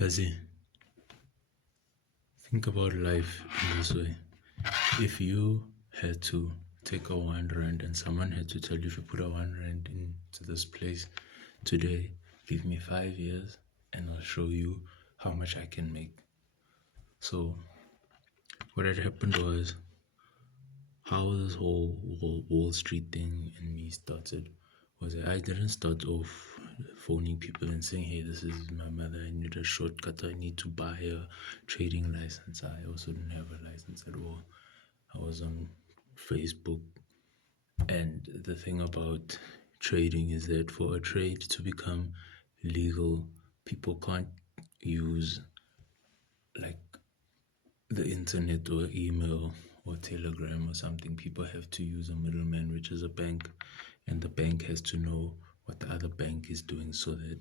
Kazi, think about life in this way. If you had to take a 1 rand and someone had to tell you if you put a 1 rand into this place today, give me 5 years and I'll show you how much I can make. So what had happened was how this whole Wall Street thing in me started was that I didn't start off phoning people and saying, hey, this is my mother, I need a shortcut, I need to buy a trading license. I also didn't have a license at all. I was on Facebook. And the thing about trading is that for a trade to become legal, people can't use like the internet or email or Telegram or something. People have to use a middleman, which is a bank, and the bank has to know what the other bank is doing so that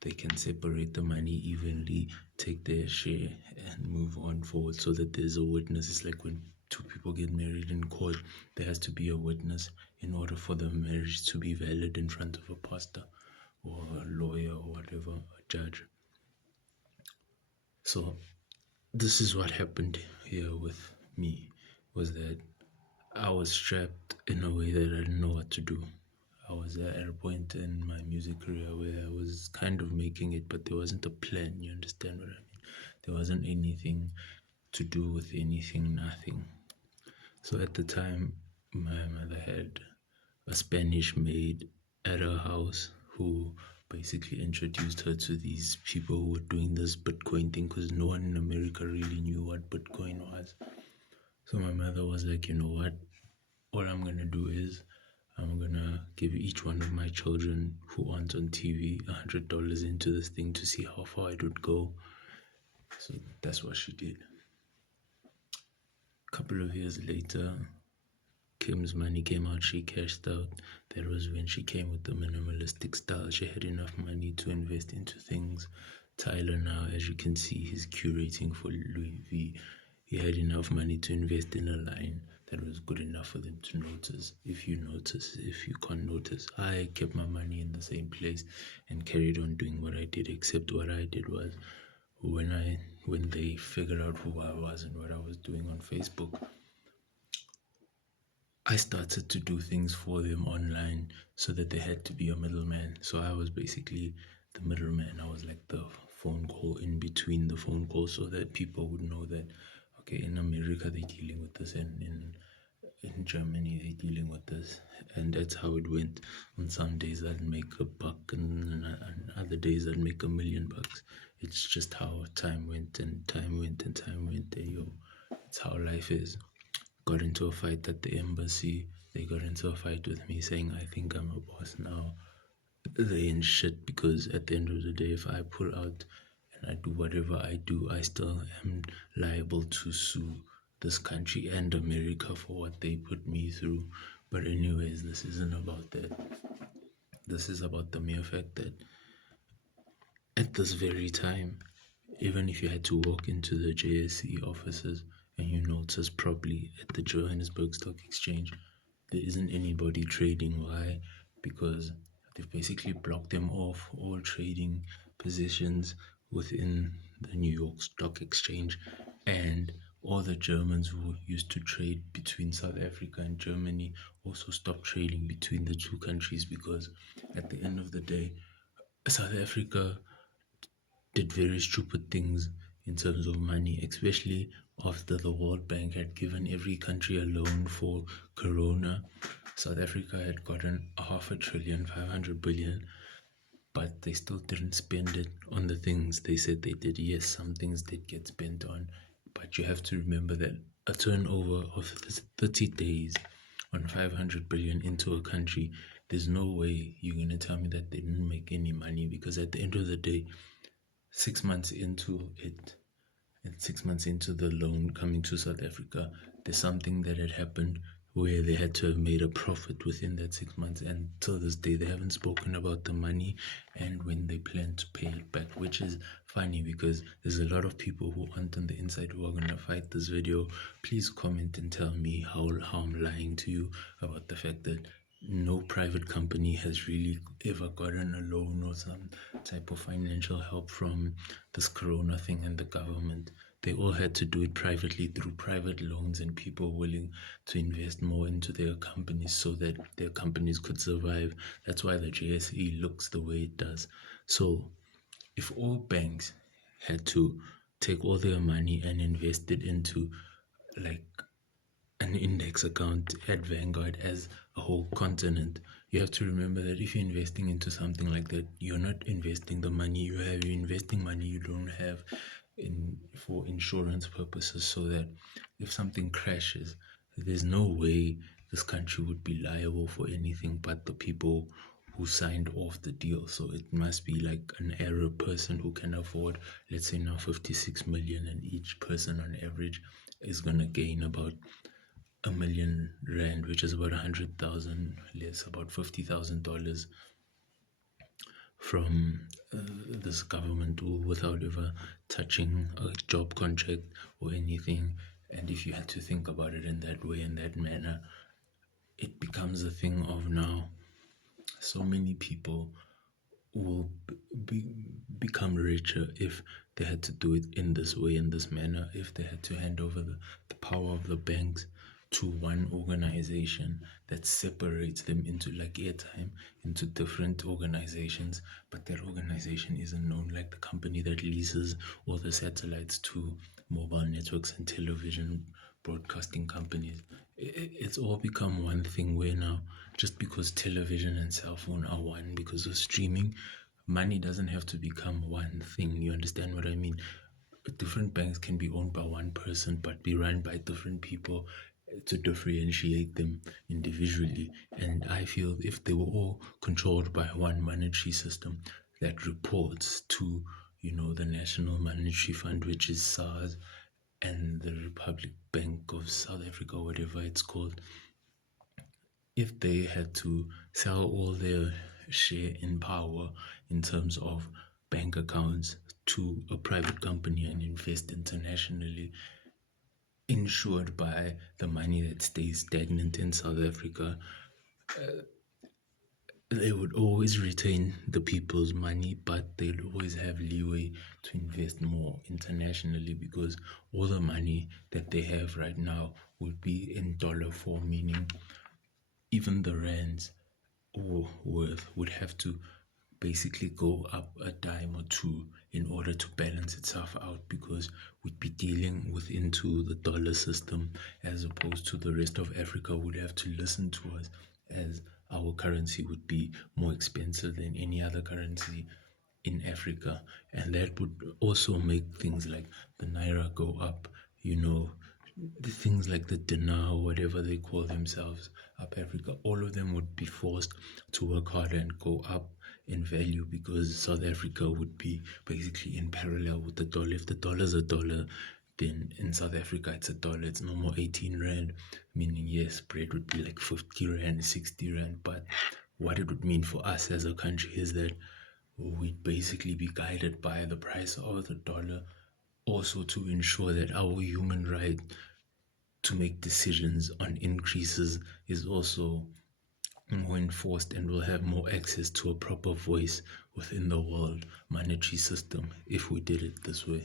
they can separate the money evenly, take their share, and move on forward so that there's a witness. It's like when two people get married in court, there has to be a witness in order for the marriage to be valid in front of a pastor or a lawyer or whatever, a judge. So this is what happened here with me, was that I was strapped in a way that I didn't know what to do. I was at a point in my music career where I was kind of making it, but there wasn't a plan. You understand what I mean? There wasn't anything to do with anything, nothing. So at the time, my mother had a Spanish maid at her house who basically introduced her to these people who were doing this Bitcoin thing, because no one in America really knew what Bitcoin was. So my mother was like, you know what I'm going to do is I'm going to give each one of my children who aren't on TV $100 into this thing to see how far it would go. So that's what she did. A couple of years later, Kim's money came out, she cashed out. That was when she came with the minimalistic style. She had enough money to invest into things. Tyler now, as you can see, he's curating for Louis V. He had enough money to invest in a line that was good enough for them to notice. If you notice, if you can't notice, I kept my money in the same place and carried on doing what I did, except what I did was when they figured out who I was and what I was doing on Facebook, I started to do things for them online so that they had to be a middleman. So I was basically the middleman. I was like the phone call in between the phone calls so that people would know that, okay, in America they're dealing with this, and in Germany they're dealing with this. And that's how it went. On some days I'd make $1, and other days I'd make $1,000,000. It's just how time went and time went and time went. There, yo. It's how life is. Got into a fight at the embassy. They got into a fight with me saying I think I'm a boss now. They ain't shit, because at the end of the day, if I pull out and I do whatever I do, I still am liable to sue this country and America for what they put me through. But anyways, this isn't about that. This is about the mere fact that at this very time, even if you had to walk into the JSE offices and you notice probably at the Johannesburg Stock Exchange, there isn't anybody trading. Why? Because they've basically blocked them off, all trading positions within the New York Stock Exchange. And all the Germans who used to trade between South Africa and Germany also stopped trading between the two countries, because at the end of the day, South Africa did very stupid things in terms of money, especially after the World Bank had given every country a loan for Corona. South Africa had gotten $500 billion, 500 billion, but they still didn't spend it on the things they said they did. Yes, some things did get spent on, but you have to remember that a turnover of 30 days on 500 billion into a country, there's no way you're going to tell me that they didn't make any money, because at the end of the day, 6 months into it, and 6 months into the loan coming to South Africa, there's something that had happened where they had to have made a profit within that 6 months, and till this day they haven't spoken about the money and when they plan to pay it back, which is funny because there's a lot of people who aren't on the inside who are going to fight this video. Please comment and tell me how I'm lying to you about the fact that no private company has really ever gotten a loan or some type of financial help from this corona thing and the government. They all had to do it privately through private loans and people willing to invest more into their companies so that their companies could survive. That's why the JSE looks the way it does. So if all banks had to take all their money and invest it into like an index account at Vanguard as a whole continent, you have to remember that if you're investing into something like that, you're not investing the money you have, you're investing money you don't have in for insurance purposes, so that if something crashes, there's no way this country would be liable for anything but the people who signed off the deal. So it must be like an Arab person who can afford, let's say now 56 million, and each person on average is going to gain about R1 million, which is about 100,000 less, about $50,000 from this government, without ever touching a job contract or anything. And if you had to think about it in that way, in that manner, it becomes a thing of now so many people will become richer if they had to do it in this way, in this manner, if they had to hand over the power of the banks to one organization that separates them into like airtime into different organizations, but that organization isn't known, like the company that leases all the satellites to mobile networks and television broadcasting companies. It's all become one thing where now, just because television and cell phone are one because of streaming, money doesn't have to become one thing. You understand what I mean? Different banks can be owned by one person but be run by different people to differentiate them individually. And I feel if they were all controlled by one monetary system that reports to, the National Monetary Fund, which is SARS, and the Republic Bank of South Africa, whatever it's called, if they had to sell all their share in power in terms of bank accounts to a private company and invest internationally, insured by the money that stays stagnant in South Africa, they would always retain the people's money, but they'd always have leeway to invest more internationally because all the money that they have right now would be in dollar form, meaning even the rands worth would have to basically go up a dime or two in order to balance itself out, because we'd be dealing with into the dollar system as opposed to the rest of Africa would have to listen to us, as our currency would be more expensive than any other currency in Africa. And that would also make things like the Naira go up, the things like the dinar, whatever they call themselves, up Africa, all of them would be forced to work harder and go up in value because South Africa would be basically in parallel with the dollar. If the dollar's a dollar, then in South Africa it's a dollar. It's no more 18 rand, meaning yes, bread would be like 50 rand, 60 rand. But what it would mean for us as a country is that we'd basically be guided by the price of the dollar, also to ensure that our human right to make decisions on increases is also more enforced, and will have more access to a proper voice within the world monetary system if we did it this way.